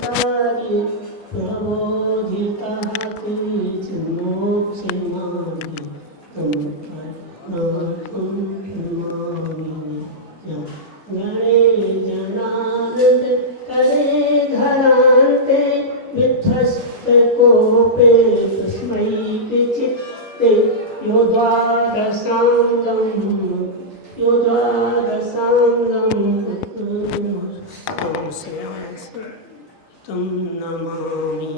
तारी प्रबोधिता तेज मोक्ष मार्गे तुम परमात्म गणे जनानंद करे धरान्ते विध्वस्त कोपे तस्मै चित्ते योद्वारसाङ्गं तं नमामि।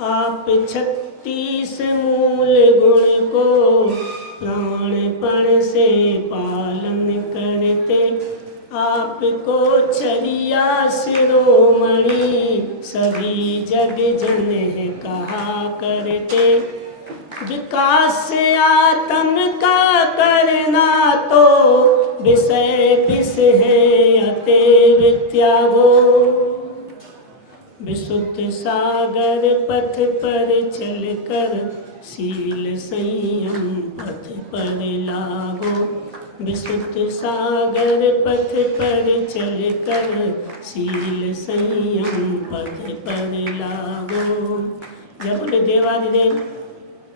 आप 36 मूल गुण को प्राणपण से पालन करते, आपको छरिया शिरोमणि सभी जग जन कहा करते। विकास आत्म का करना तो विषय विष है अते वित्यागो। विशुद्ध सागर पथ पर चलकर शील संयम पथ पर लागो। विशुद्ध सागर पथ पर चलकर शील संयम पथ पर लागो। जय बोले देवादिदेव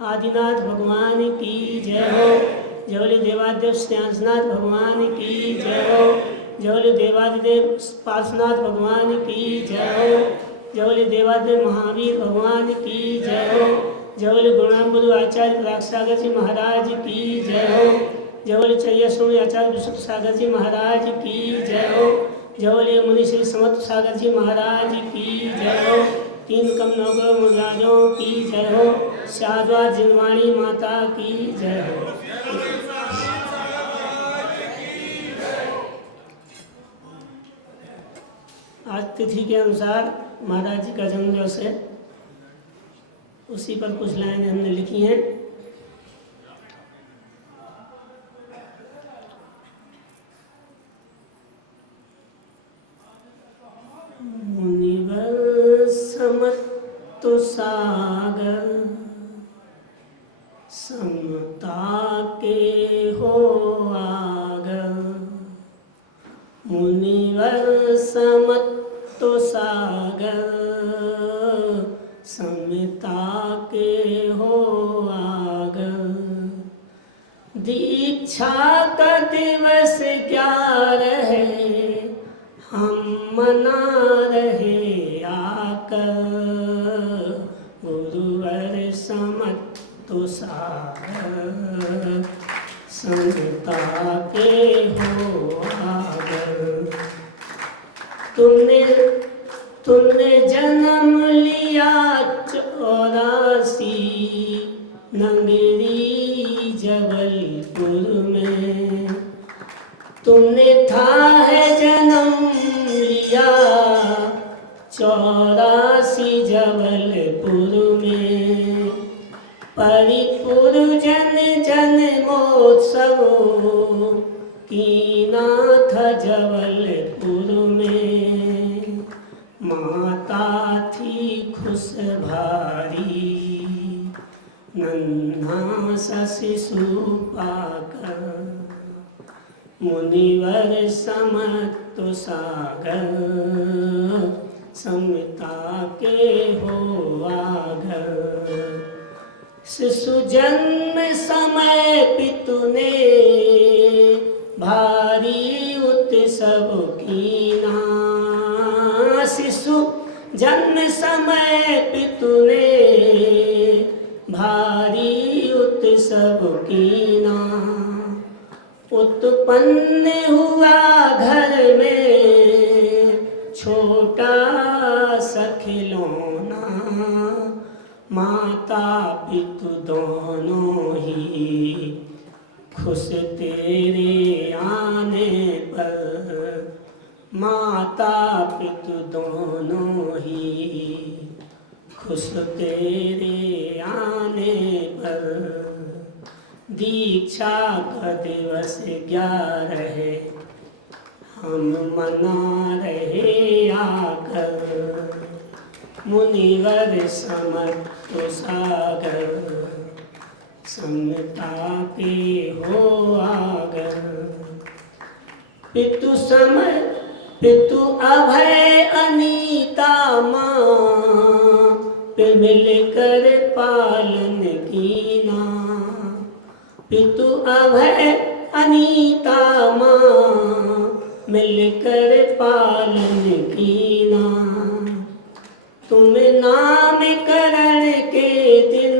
आदिनाथ भगवान की जय हो। जय बोले देवादिदेव श्यासनाथ भगवान की जय हो। जय बोले देवादिदेव पार्श्वनाथ भगवान की जय हो। जय बोले देवादिदेव महावीर भगवान की जय हो। जय बोले गुरुनाम बुद्ध आचार्य पराग सागर जी महाराज की जय हो। जय बोले चैया सोनी आचार्य विशुद्ध सागर जी महाराज की जय हो। जय बोले मुनि श्री समर्थ सागर जी महाराज की जय हो। तीन कम नौकर मुराजों की जय हो। शारदा जिनवाणी माता की जय हो। आज तिथि के अनुसार महाराज जी का जन्म दिवस है, उसी पर कुछ लाइनें हमने लिखी हैं। मुनिवर समत्तु सागर समता के हो आगर। मुनिवर समत्तु सागर समता के हो आगर। दीक्षा का दिवस 11 है हम मना रहे आकर। गुरुवर समत्तु सागर समता के हो आगर। तुमने जन्म लिया 84 नगरी जबलपुर में। तुमने था है जन्म लिया 84 जबलपुर में। परिपुर जन जन्मोत्सव कीना था जबलपुर में। माता थी खुश भारी नन्हा सा शिशु पाकर। मुनिवर समत्तु सागर समता के हो आगर। शिशु जन्म समय पितु ने भारी उत्सव कीना। शिशु जन्म समय पितु ने भारी उत्सव कीना। उत्पन्न हुआ घर में छोटा सा खिलौना। माता पितु दोनों ही खुश तेरे आने पर। माता पितु दोनों ही खुश तेरे आने पर। दीक्षा का दिवस 11 है हम मना रहे आकर। मुनिवर समत्तु सागर समता के हो आगर। पितु पितु अभय अनीता माँ, पे मिलकर पालन कीना। पितु अभय अनीता माँ, मिलकर पालन कीना। तुम नामकरण के दिन,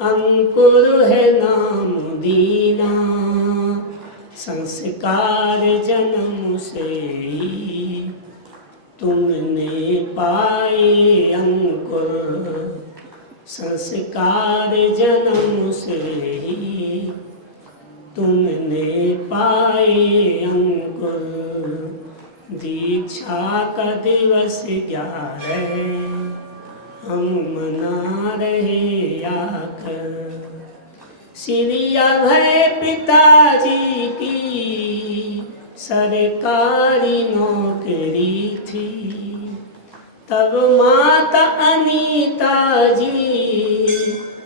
अंकुर है नाम दीना। संस्कार जन्म से ही तुमने पाए अंकुर। संस्कार जन्म से ही तुमने पाए अंकुर। दीक्षा का दिवस 11 हम मना रहे आकर। श्री अभय पिताजी की सरकारी नौकरी थी, तब माता अनीता जी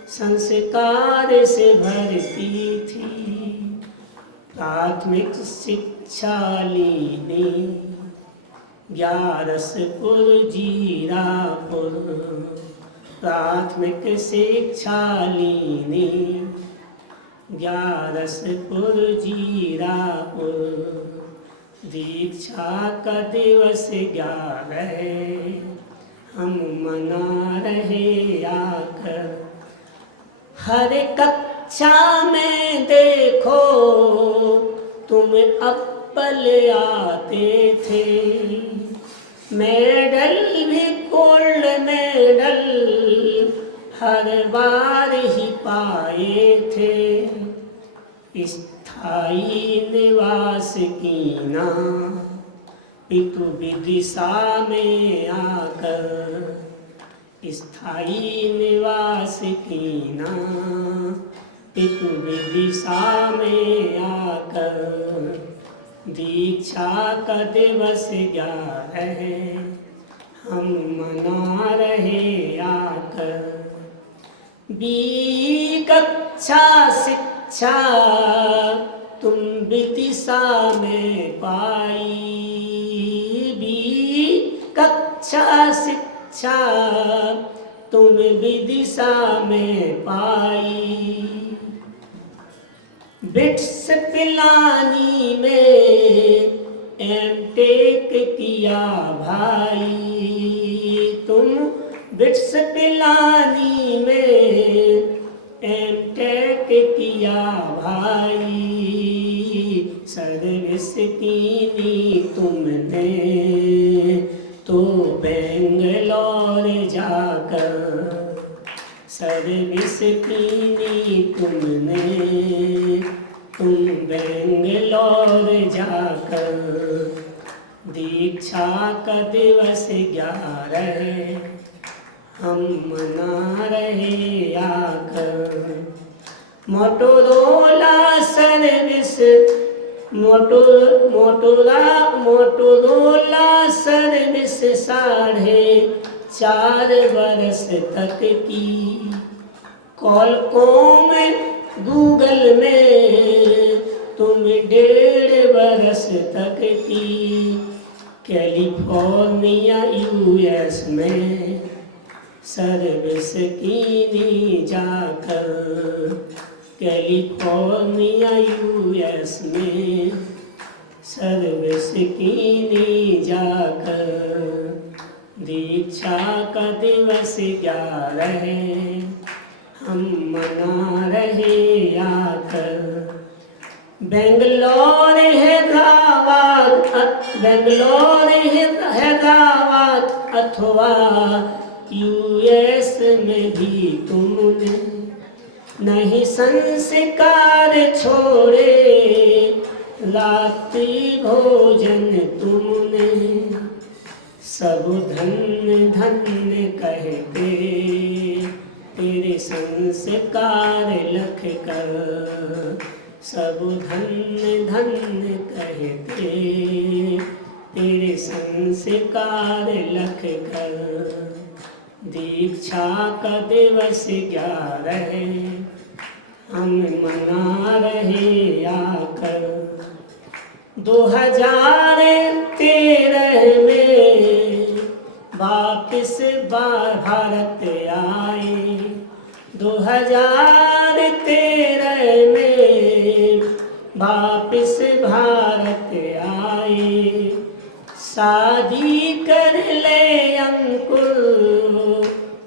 संस्कार से भरती थी। प्राथमिक शिक्षा लीने ग्यारसपुर जीरापुर। प्राथमिक शिक्षा लीने ग्यारसपुर जीरापुर। दीक्षा का दिवस 11 हम मना रहे आकर। हर कक्षा में देखो तुम अव्वल आते थे। मेडल भी गोल्ड मेडल हर बार ही पाए थे। स्थायी निवास कीना पितु विदिशा में आकर। स्थायी निवास कीना पितु विदिशा में आकर। दीक्षा का दिवस 11 हम मना रहे आकर। बी कक्षा शिक्षा तुम विदिशा में पाई। बी कक्षा शिक्षा तुम विदिशा में पाई। बिट्स पिलानी में एमटेक किया भाई। तुम बिट्स पिलानी में एमटेक किया भाई। सर्विस कीनी तुमने तो बेंगलोर जाकर। सर्विस कीनी तुमने तुम बेंगलोर जाकर। दीक्षा का दिवस 11 हम मना रहे आकर। मोटोरोला सर्विस मोटोरोला सर्विस 4.5 बरस तक की। कॉलकॉम गूगल में तुम 1.5 बरस तक की। कैलिफोर्निया यूएस में सर्विस कीनी जाकर। कैलिफोर्निया यूएस में सर्विस कीनी जाकर। दीक्षा का दिवस 11 हम मना रहे आकर। बेंगलोर हैदराबाद अथवा यूएस में भी तुमने नहीं संस्कार छोड़े। रात्रि भोजन तुमने सब धन्य धन्य कहते। तेरे संस्कार लख कर सब धन्य धन्य कहते। तेरे संस्कार लख कर। दीक्षा का दिवस 11 हम मना रहे आकर। 2013 में वापिस भारत आए। 2013 में वापिस भारत आए। शादी कर ले अंकुर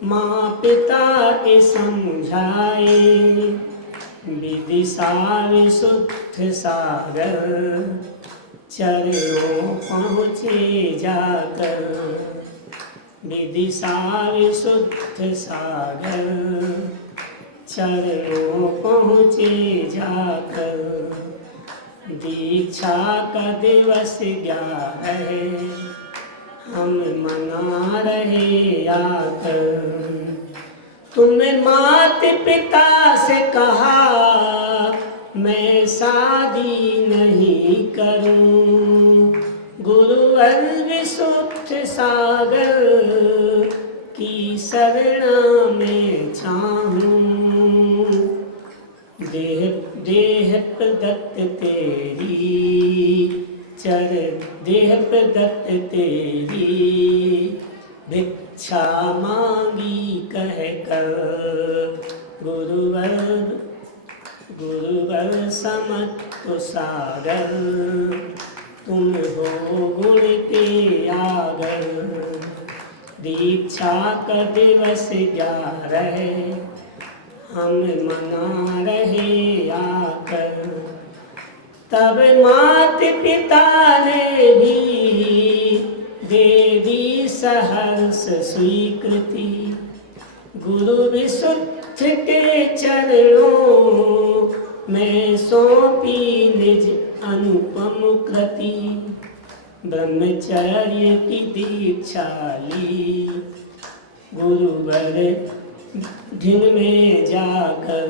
माँ पिता के समझाए। विदिशा विशुद्ध सागर चरणों पहुँचे जाकर। विदिशा विशुद्ध सागर चरणों पहुँचे जाकर। दीक्षा का दिवस 11 हम मना रहे आकर। तुमने माता पिता से कहा मैं शादी नहीं करूं। गुरुवर विशुद्ध सागर की शरणा में चाहूं। देह प्रदत्त तेरी देह प्रदत्त तेरी भिक्षा मांगी कह कर। गुरुवर समत्व सागर तुम हो गुण के आगर। दीक्षा का दिवस 11 हम मना रहे आकर। तब माता पिता ने भी दे दी सहर्ष स्वीकृति। गुरु विशुद्ध के चरणों में सौंपी निज अनुपम कृति। ब्रह्मचर्य की दीक्षा ली गुरुवर दिन में जाकर।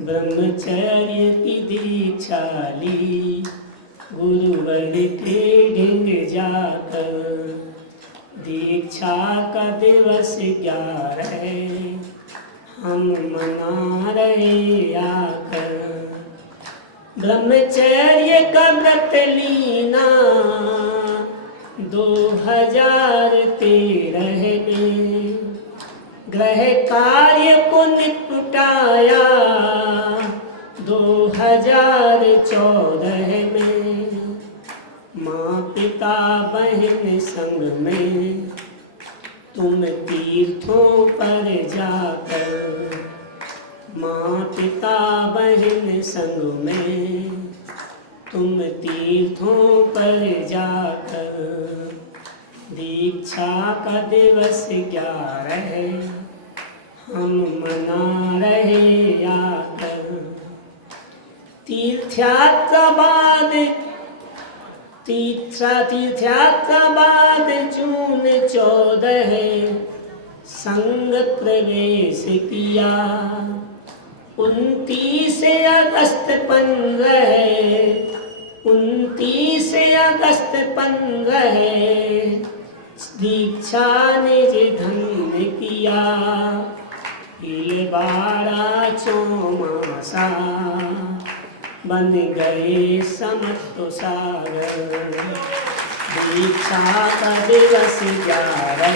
ब्रह्मचर्य की दीक्षा ली गुरुवर के ढिंग जाकर। दीक्षा का दिवस 11 हम मना रहे आकर। ब्रह्मचर्य का व्रत लीना 2013 में। ग्रह कार्य को निपटाया 2014 में। माँ पिता बहन संग में तुम तीर्थों पर जाकर। माँ पिता बहन संग में तुम तीर्थों पर जाकर। दीक्षा का दिवस 11 हम मना रहे आकर। तीर्थयात्रा बाद जून 14 संग प्रवेश किया। 29 अगस्त 15 दीक्षा निज धन्य किया। इलबाड़ा चौमासा बन गए समत्व सागर। दीक्षा का दिवस 11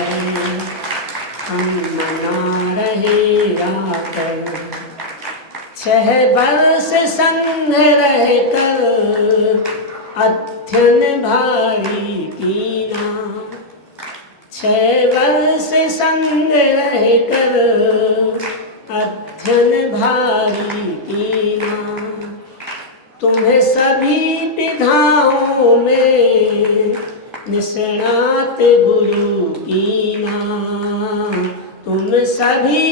हम मना रहे आकर। 6 वर्ष संग रहकर अध्ययन भारी कीना। 6 वर्ष संग रहकर अध्ययन भारी कीना। तुम्हें सभी विधाओं में निष्णात गुरु कीना। तुम सभी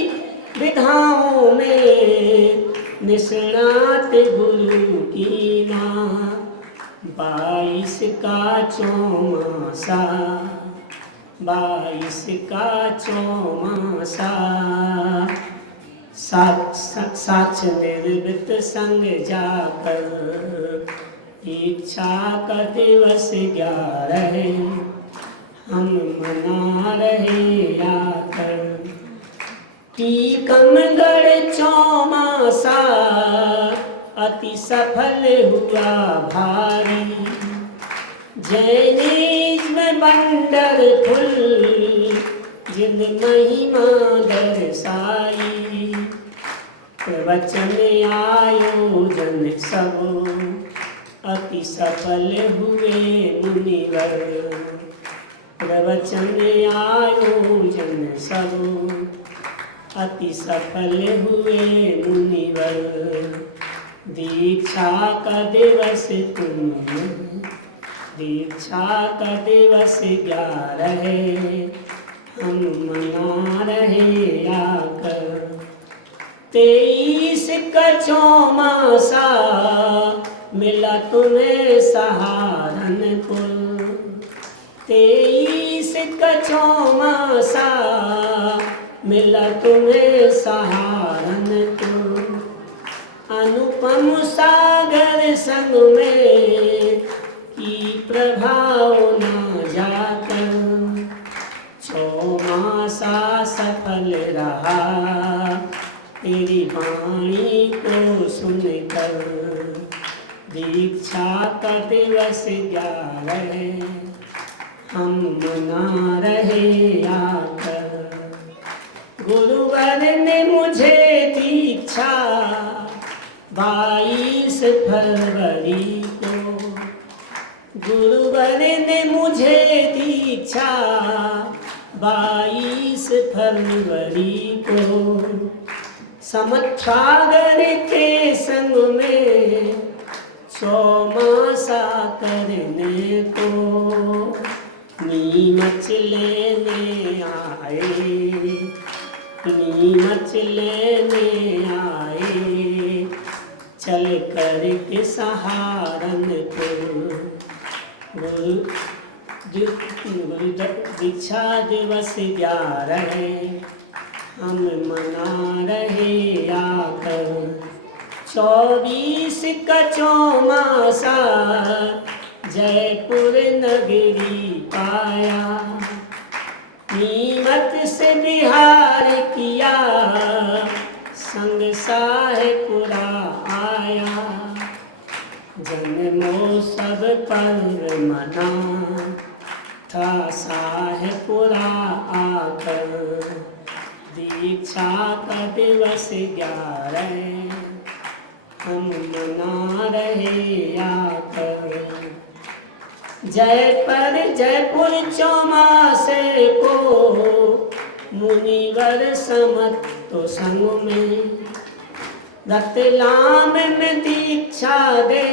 विधाओं में निष्णात गुरु कीना। 22 का चौमासा 22 का चौमासा साक्ष निर्वृत संग जाकर। इच्छा का दिवस 11 हम मना रहे आकर। टीकमगढ़ चौमासा अति सफल हुआ भारी। जैनिज्म वंडरफुल जिन महिमा दर्शाई, प्रवचन आयोजन सब अति सफल हुए मुनिवर। प्रवचन आयोजन सब अति सफल हुए मुनिवर। दीक्षा का दिवस तुम, दीक्षा का दिवस 11 हम मना रहे आकर। 23 का चौमासा मिला तुम्हें सहारनपुर। 23 का चौमासा मिला तुम्हें सहारनपुर। अनुपम सागर संग में की प्रभाव न जाकर। चौमासा सफल रहा तेरी वाणी को सुनकर। दीक्षा का दिवस 11 हम मना रहे आकर। गुरुवर ने मुझे दीक्षा 22 फरवरी को। गुरुवर ने मुझे दीक्षा 22 फरवरी को। समच्छागर के संग में चौमासा करने को नीमच लेने आए। नीमच लेने आए चल कर के सहारनपुर। दीक्षा दिवस 11 हम मना रहे आकर। 24 का चौमासा जयपुर नगरी पाया। नीमच से बिहार किया संग साहेबपुरा आया। जन्मोत्सव पर्व मना था साहेबपुरा आकर। दीक्षा का दिवस 11 हम मना रहे आकर। जयपुर चौमासे को मुनिवर समत तो संग में। रतलाम में दीक्षा दे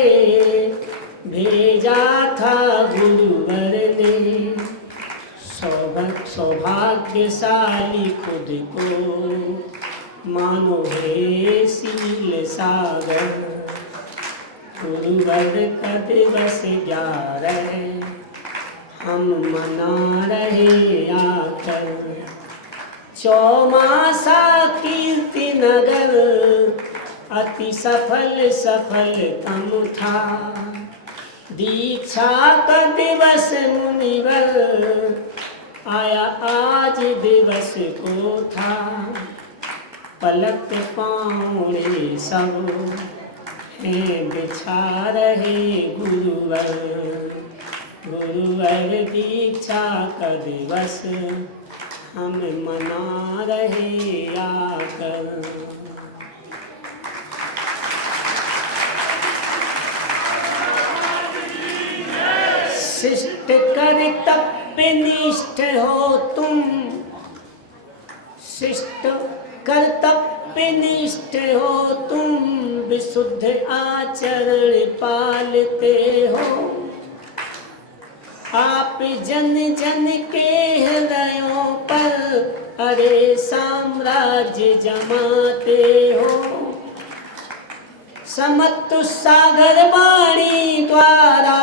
भेजा था गुरुवर ने। सौभाग्यशाली खुद को मानो है सील सागर। गुरुवर का दिवस 11 हम मना रहे आकर। चौमासा कीर्ति नगर अति सफलतम था। दीक्षा का दिवस मुनिवर आया आज दिवस को था। पलक पाउणे सब हैं बिछा रहे गुरुवर। गुरुवर दीक्षा का दिवस हम मना रहे आकर। शिष्ट कर्तव्यनिष्ठ हो तुम। शिष्ट कर्तव्यनिष्ठ हो तुम। विशुद्ध आचरण पालते हो। आप जन जन के हृदयों पर अरे साम्राज्य जमाते हो। समत्व सागर वाणी द्वारा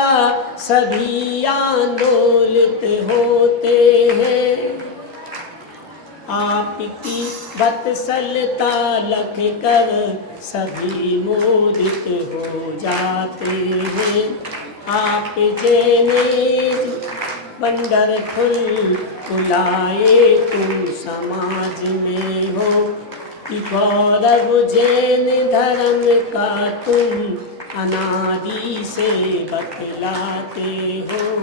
सभी आंदोलित होते हैं। आपकी वत्सलता लख कर सभी मोदित हो जाते हैं। आप जैने वंडरफुल बुलाए तुम समाज में हो। कि गौरव जैन धर्म का तुम अनादि से बतलाते हो।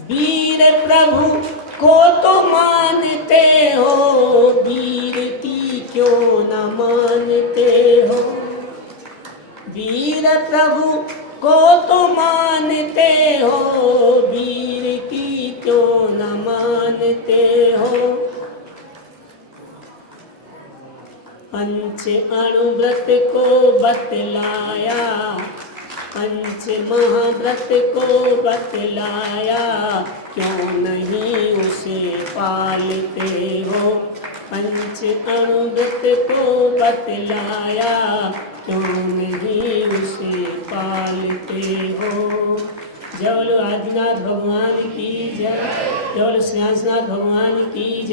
वीर प्रभु को तो मानते हो, वीरती क्यों न मानते हो। वीर प्रभु को तो मानते हो, वीर की क्यों न मानते हो। पंच अणुव्रत को बतलाया, पंच महाव्रत को बतलाया, क्यों नहीं उसे पालते हो। पंच अणुव्रत को बतलाया, क्यों नहीं उसे पालते हो। जय बोलो आदिनाथ भगवान की जय, जय बोलो श्रीनाथ भगवान की जय।